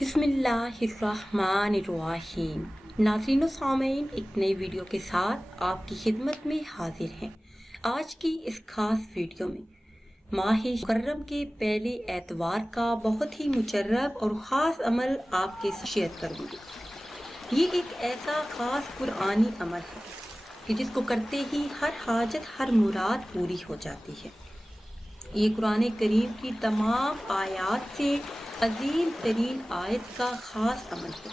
बिस्मिल्लाहिर्रहमानिर्रहीम। नाज़रीन व सामीन, एक नई वीडियो के साथ आपकी खिदमत में हाजिर हैं। आज की इस खास वीडियो में माह मुहर्रम के पहले एतवार का बहुत ही मुजर्रब और ख़ास अमल आपके साथ शेयर करूँगी। ये एक ऐसा ख़ास कुरानी अमल है कि जिसको करते ही हर हाजत हर मुराद पूरी हो जाती है। ये कुरान करीम की तमाम आयात से अजीम तरीन आयत का ख़ास अमल है,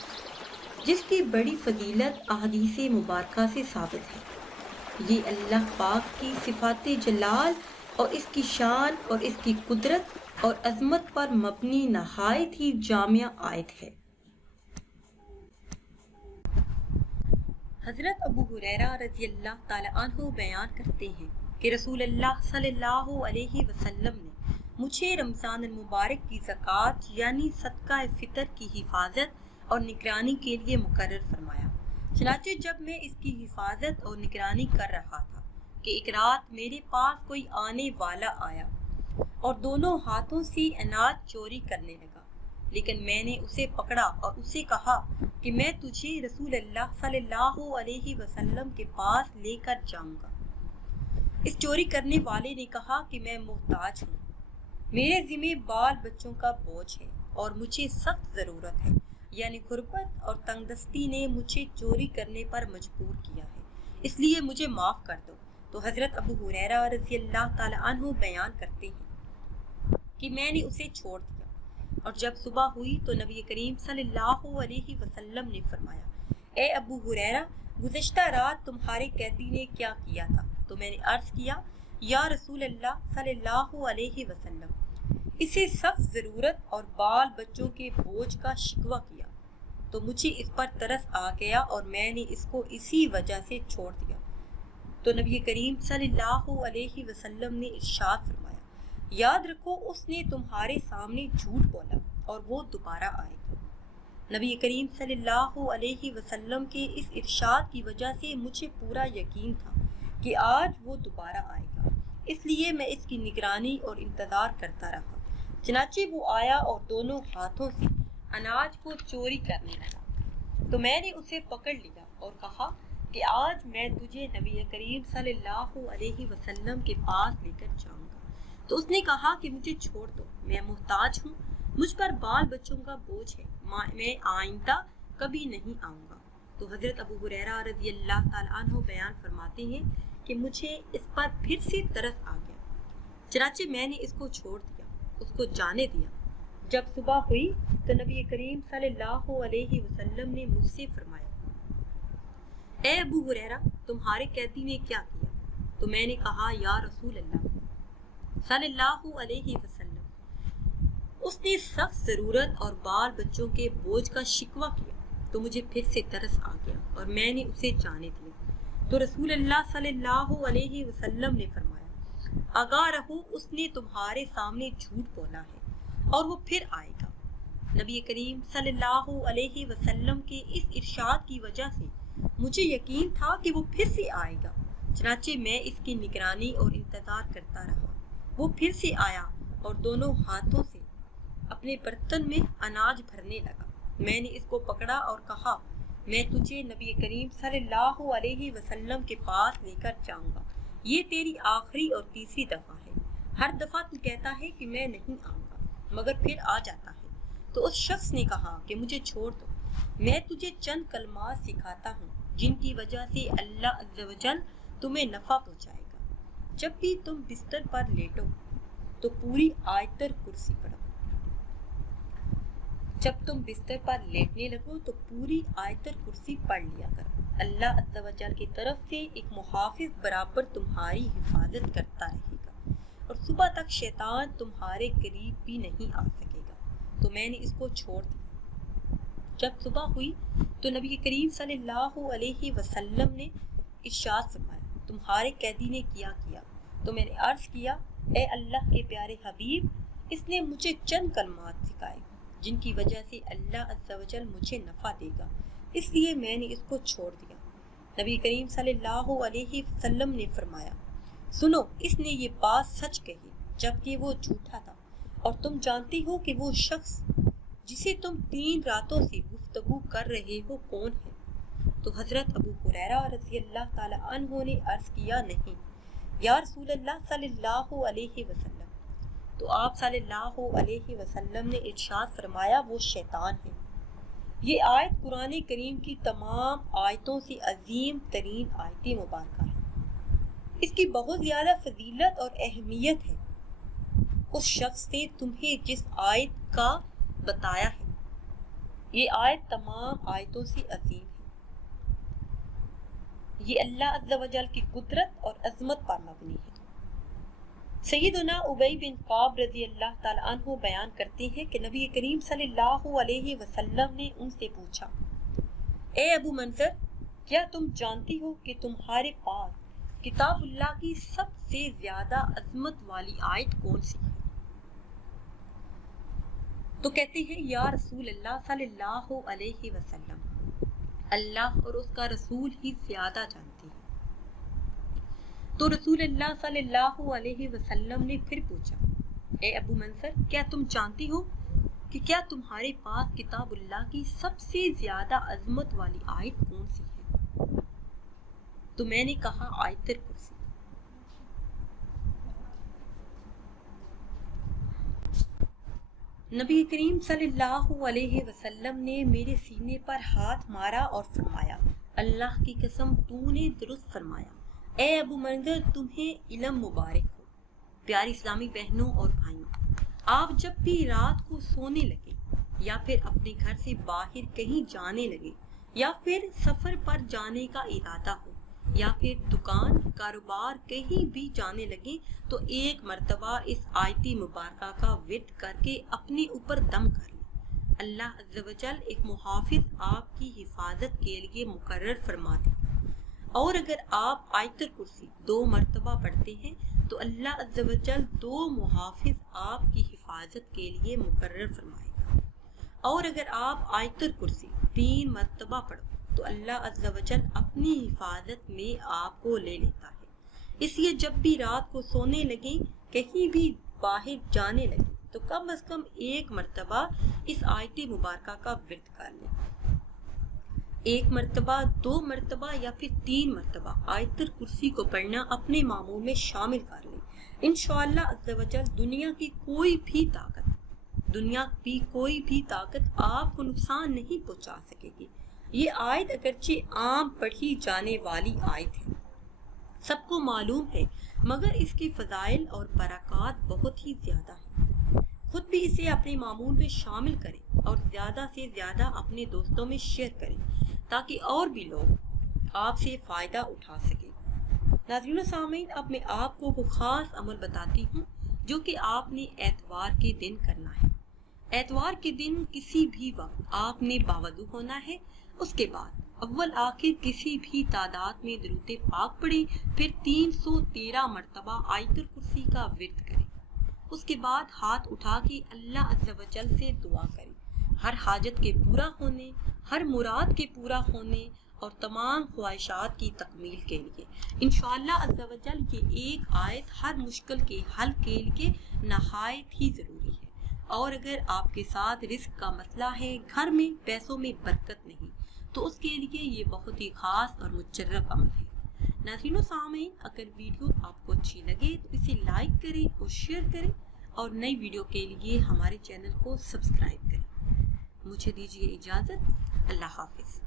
जिसकी बड़ी फजीलत अहदीस मुबारका से साबित है। ये अल्लाह पाक की सिफ़ात जलाल और इसकी शान और इसकी कुदरत और अज़मत पर मबनी नहायत ही जामिया आयत है। हज़रत अबू हुरैरा रज़ियल्लाहु ताला अन्हु बयान करते हैं कि रसूल अल्लाह सल्लल्लाहु अलैहि वसल्लम ने मुझे रमज़ान मुबारक की ज़कात यानी सदका फ़ितर की हिफाजत और निगरानी के लिए मुकर्रर फरमाया। चनाचे जब मैं इसकी हिफाजत और निगरानी कर रहा था कि एक रात मेरे पास कोई आने वाला आया और दोनों हाथों से अनाज चोरी करने लगा, लेकिन मैंने उसे पकड़ा और उसे कहा कि मैं तुझे रसूल अल्लाह सल्लल्लाहु अलैहि वसल्लम के पास लेकर जाऊंगा। इस चोरी करने वाले ने कहा कि मैं मोहताज हूँ, मेरे ज़िम्मे बाल बच्चों का बोझ है और मुझे सख्त ज़रूरत है, यानी गुर्बत और तंगदस्ती ने मुझे चोरी करने पर मजबूर किया है, इसलिए मुझे माफ़ कर दो। तो हज़रत अबू हुरैरा रज़ियल्लाहु ताला अन्हु बयान करते हैं कि मैंने उसे छोड़ दिया और जब सुबह हुई तो नबी करीम सल्लल्लाहु अलैहि वसल्लम ने फरमाया, ए अबू हुरैरा, गुज़श्ता रात तुम्हारे कैदी ने क्या किया था? तो मैंने अर्ज़ किया, या रसूल अल्लाह सल्लल्लाहु अलैहि वसल्लम, इसे सख्त ज़रूरत और बाल बच्चों के बोझ का शिकवा किया, तो मुझे इस पर तरस आ गया और मैंने इसको इसी वजह से छोड़ दिया। तो नबी करीम सल्लल्लाहु अलैहि वसल्लम ने इरशाद फरमाया, याद रखो उसने तुम्हारे सामने झूठ बोला और वो दोबारा आएगा। नबी करीम सल्लल्लाहु अलैहि वसल्लम के इस इरशाद की वजह से मुझे पूरा यकीन था कि आज वो दोबारा आएगा, इसलिए मैं इसकी निगरानी और इंतज़ार करता रहा। चनाचे वो आया और दोनों हाथों से अनाज को चोरी करने लगा, तो मैंने उसे पकड़ लिया और कहा कि आज मैं तुझे नबी करीम सल्लल्लाहु अलैहि वसल्लम के पास लेकर जाऊंगा। तो उसने कहा कि मुझे छोड़ दो, मैं मोहताज हूँ, मुझ पर बाल बच्चों का बोझ है, मैं आइंदा कभी नहीं आऊँगा। तो हज़रत अबू हुरैरा रज़ियल्लाहु ताला अन्हु बयान फरमाते हैं कि मुझे इस पर फिर से तरस आ गया, चनाचे मैंने इसको छोड़ दिया, उसको जाने दिया। जब सुबह हुई तो नबी करीम सल्लल्लाहु अलैहि वसल्लम ने मुझसे फरमाया, ए अबू हुरैरा, तुम्हारे कैदी ने क्या किया? तो मैंने कहा, या रसूल अल्लाह सल्लल्लाहु अलैहि वसल्लम, उसने सख्त ज़रूरत और बाल बच्चों के बोझ का शिकवा किया, तो मुझे फिर से तरस आ गया और मैंने उसे जाने दिया। तो रसूल अल्लाह सल्लल्लाहु अलैहि वसल्लम ने फरमाया, आगाह रहो, उसने तुम्हारे सामने झूठ बोला है और वो फिर आएगा। नबी करीम सल्लल्लाहु अलैहि वसल्लम के इस इरशाद की वजह से मुझे यकीन था कि वो फिर से आएगा, चनाचे मैं इसकी निगरानी और इंतज़ार करता रहा। वो फिर से आया और दोनों हाथों से अपने बर्तन में अनाज भरने लगा। मैंने इसको पकड़ा और कहा, मैं तुझे नबी करीम सल्लल्लाहु अलैहि वसल्लम के पास लेकर जाऊंगा, ये तेरी आखिरी और तीसरी दफ़ा है। हर दफ़ा तू कहता है कि मैं नहीं आऊँगा, मगर फिर आ जाता है। तो उस शख्स ने कहा कि मुझे छोड़ दो, मैं तुझे चंद कलमात सिखाता हूँ जिनकी वजह से अल्लाह अज़्ज़ व जल तुम्हें नफ़ा पहुँचाएगा। जब भी तुम बिस्तर पर लेटो तो पूरी आयतल कुर्सी पढ़ो। जब तुम बिस्तर पर लेटने लगो तो पूरी आयतल कुर्सी पढ़ लिया करो। अल्लाह अज़्ज़ व जल की तरफ से एक मुहाफ़िज़ बराबर तुम्हारी हिफाजत करता रहेगा और सुबह तक शैतान तुम्हारे करीब भी नहीं आ सकेगा। तो मैंने इसको छोड़ दिया। जब सुबह हुई तो नबी करीम सल्लल्लाहु अलैहि वसल्लम ने इरशाद फरमाया, तुम्हारे कैदी ने क्या किया? तो मैंने अर्ज़ किया, ए अल्लाह के प्यारे हबीब, इसने मुझे चंद कलमात सिखाए जिनकी वजह से अल्लाह अज़्ज़ व जल मुझे नफ़ा देगा, इसलिए मैंने इसको छोड़ दिया। नबी करीम सल्लल्लाहु अलैहि वसल्लम ने फरमाया, सुनो, इसने ये बात सच कही जबकि वो झूठा था और तुम जानती हो कि वो शख्स جسے تم 3 راتوں سے گفتگو کر رہے ہو کون ہے؟ تو حضرت ابو ہریرہ رضی اللہ تعالی عنہ نے عرض کیا نہیں یا رسول اللہ صلی اللہ علیہ وسلم۔ تو آپ صلی اللہ علیہ وسلم نے ارشاد فرمایا وہ شیطان ہے۔ یہ آیت قرآن کریم کی تمام آیتوں سے عظیم ترین آیت مبارکہ ہے۔ اس کی بہت زیادہ فضیلت اور اہمیت ہے اس شخص نے تمہیں جس آیت کا بتایا ہے۔ یہ آیت تمام آیتوں سے عظیم ہے۔ یہ اللہ عز و جل کی قدرت اور عظمت پر مبنی ہے۔ سیدنا ابی بن کعب رضی اللہ تعالی عنہ بیان کرتے ہیں کہ نبی کریم صلی اللہ علیہ وسلم نے ان سے پوچھا، اے ابو منذر، کیا تم جانتی ہو کہ تمہارے پاس کتاب اللہ کی سب سے زیادہ عظمت والی آیت کون سی ہے؟ تو کہتے ہیں یا رسول اللہ صلی اللہ علیہ وسلم، اللہ اور اس کا رسول ہی زیادہ جانتے ہیں۔ تو رسول اللہ صلی اللہ علیہ وسلم نے پھر پوچھا، اے ابو منذر، کیا تم جانتی ہو کہ کیا تمہارے پاس کتاب اللہ کی سب سے زیادہ عظمت والی آیت کون سی ہے؟ تو میں نے کہا آیت الکرسی۔ نبی کریم صلی اللہ علیہ وسلم نے میرے سینے پر ہاتھ مارا اور فرمایا، اللہ کی قسم تو نے درست فرمایا۔ اے ابو منذر، تمہیں علم مبارک ہو۔ پیاری اسلامی بہنوں اور بھائیوں، آپ جب بھی رات کو سونے لگے یا پھر اپنے گھر سے باہر کہیں جانے لگے یا پھر سفر پر جانے کا ارادہ ہو یا پھر دکان کاروبار کہیں بھی جانے لگے تو ایک مرتبہ اس آیت مبارکہ کا ورد کر کے اپنے اوپر دم کر لیں۔ اللہ عز و جل ایک محافظ آپ کی حفاظت کے لیے مقرر فرما دے، اور اگر آپ آیت الکرسی 2 مرتبہ پڑھتے ہیں تو اللہ عز و جل 2 محافظ آپ کی حفاظت کے لیے مقرر فرمائے گا، اور اگر آپ آیت الکرسی 3 مرتبہ پڑھو تو اللہ عز و جل اپنی حفاظت میں آپ کو لے لیتا ہے۔ اس لیے جب بھی رات کو سونے لگیں، کہیں بھی باہر جانے لگیں تو کم از کم 1 مرتبہ اس آیت مبارکہ کا ورد کر لیں۔ 1 مرتبہ، 2 مرتبہ یا پھر 3 مرتبہ آیت الکرسی کو پڑھنا اپنے معمول میں شامل کر لیں۔ انشاءاللہ عز و جل دنیا کی کوئی بھی طاقت آپ کو نقصان نہیں پہنچا سکے گی۔ یہ آیت اگرچہ عام پڑھی جانے والی آیت ہے، سب کو معلوم ہے، مگر اس کے فضائل اور برکات بہت ہی زیادہ ہیں۔ خود بھی اسے اپنے معمول میں شامل کریں اور زیادہ سے زیادہ اپنے دوستوں میں شیئر کریں تاکہ اور بھی لوگ آپ سے فائدہ اٹھا سکیں۔ ناظرین و سامعین، اب میں آپ کو وہ خاص عمل بتاتی ہوں جو کہ آپ نے اتوار کے دن کرنا ہے۔ اتوار کے دن کسی بھی وقت آپ نے باوضو ہونا ہے۔ اس کے بعد اول آخر کسی بھی تعداد میں درود پاک پڑھیں، پھر 313 مرتبہ آیت الکرسی کا ورد کریں۔ اس کے بعد ہاتھ اٹھا کے اللہ عز و جل سے دعا کریں، ہر حاجت کے پورا ہونے، ہر مراد کے پورا ہونے اور تمام خواہشات کی تکمیل کے لیے۔ انشاءاللہ عز و جل یہ ایک آیت ہر مشکل کے حل کے لیے نہایت ہی ضروری ہے۔ اور اگر آپ کے ساتھ رزق کا مسئلہ ہے، گھر میں پیسوں میں برکت نہیں، تو اس کے لیے یہ بہت ہی خاص اور مجرب عمل ہے۔ ناظرین و سامعین، اگر ویڈیو آپ کو اچھی لگے تو اسے لائک کریں اور شیئر کریں، اور نئی ویڈیو کے لیے ہمارے چینل کو سبسکرائب کریں۔ مجھے دیجیے اجازت، اللہ حافظ۔